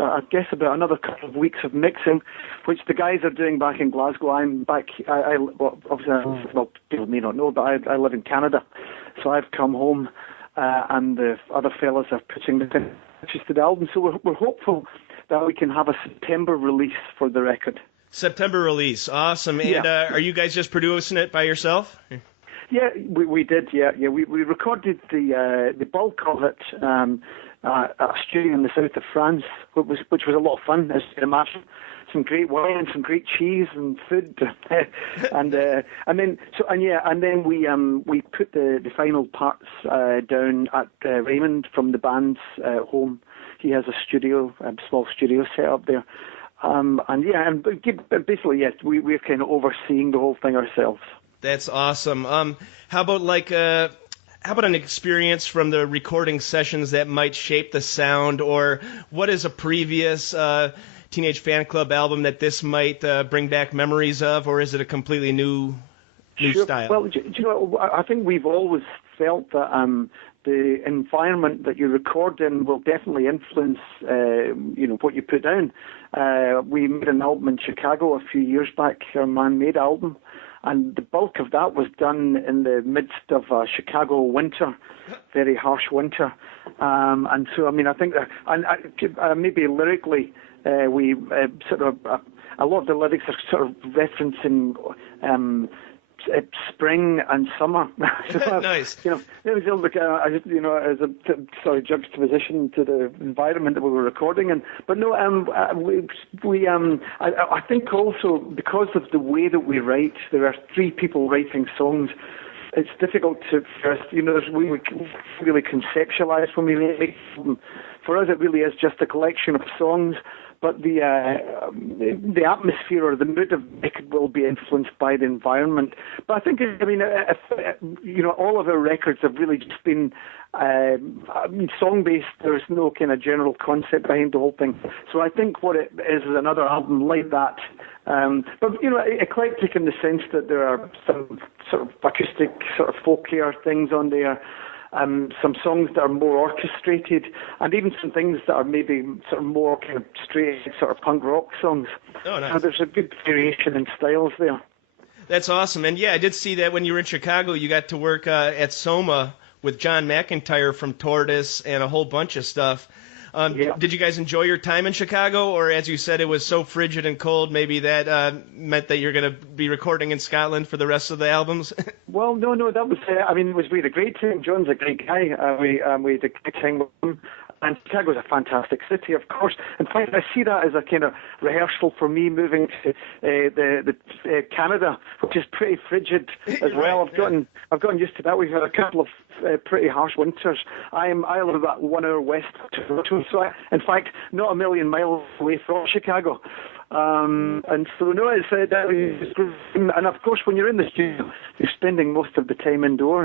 I guess about another couple of weeks of mixing, which the guys are doing back in Glasgow. I'm back. Well, obviously, well, people may not know, but I live in Canada, so I've come home, and the other fellas are putting the finishes to the album. So we're hopeful that we can have a September release for the record. September release, awesome. And are you guys just producing it by yourself? Yeah, we did. Yeah. We recorded the bulk of it at a studio in the south of France, which was a lot of fun, as you can imagine. Some great wine, some great cheese and food, and then we put the final parts down at Raymond from the band's home. He has a studio, a small studio set up there. Basically, yes, we're kind of overseeing the whole thing ourselves. That's awesome. How about an experience from the recording sessions that might shape the sound, or what is a previous Teenage Fanclub album that this might bring back memories of, or is it a completely new style? Well, do you know, I think we've always felt that the environment that you record in will definitely influence, what you put down. We made an album in Chicago a few years back, our Man-Made album, and the bulk of that was done in the midst of a Chicago winter, very harsh winter. And so, I mean, I think that, maybe lyrically, we a lot of the lyrics are sort of referencing spring and summer. So, nice. It was like as a sort of juxtaposition to the environment that we were recording in. But no, I think also because of the way that we write, there are three people writing songs. It's difficult to first, we really conceptualize when we make them. For us, it really is just a collection of songs. But the atmosphere or the mood of the record will be influenced by the environment. But I think, all of our records have really just been song-based. There's no kind of general concept behind the whole thing. So I think what it is another album like that. But eclectic in the sense that there are some sort of acoustic, sort of folkier things on there. Some songs that are more orchestrated, and even some things that are maybe sort of more kind of straight sort of punk rock songs. Oh, nice. There's a good variation in styles there. That's awesome. And yeah, I did see that when you were in Chicago, you got to work at Soma with John McEntire from Tortoise and a whole bunch of stuff. Yeah. Did you guys enjoy your time in Chicago, or as you said, it was so frigid and cold, maybe that meant that you're going to be recording in Scotland for the rest of the albums? Well, no, that was, we had a great time. John's a great guy. We had a great time with him. And Chicago's a fantastic city, of course. In fact, I see that as a kind of rehearsal for me moving to Canada, which is pretty frigid as well. I've gotten used to that. We've had a couple of pretty harsh winters. I live about 1 hour west of Toronto, so in fact, not a million miles away from Chicago. And so no, it's and of course, when you're in the studio, you're spending most of the time indoors.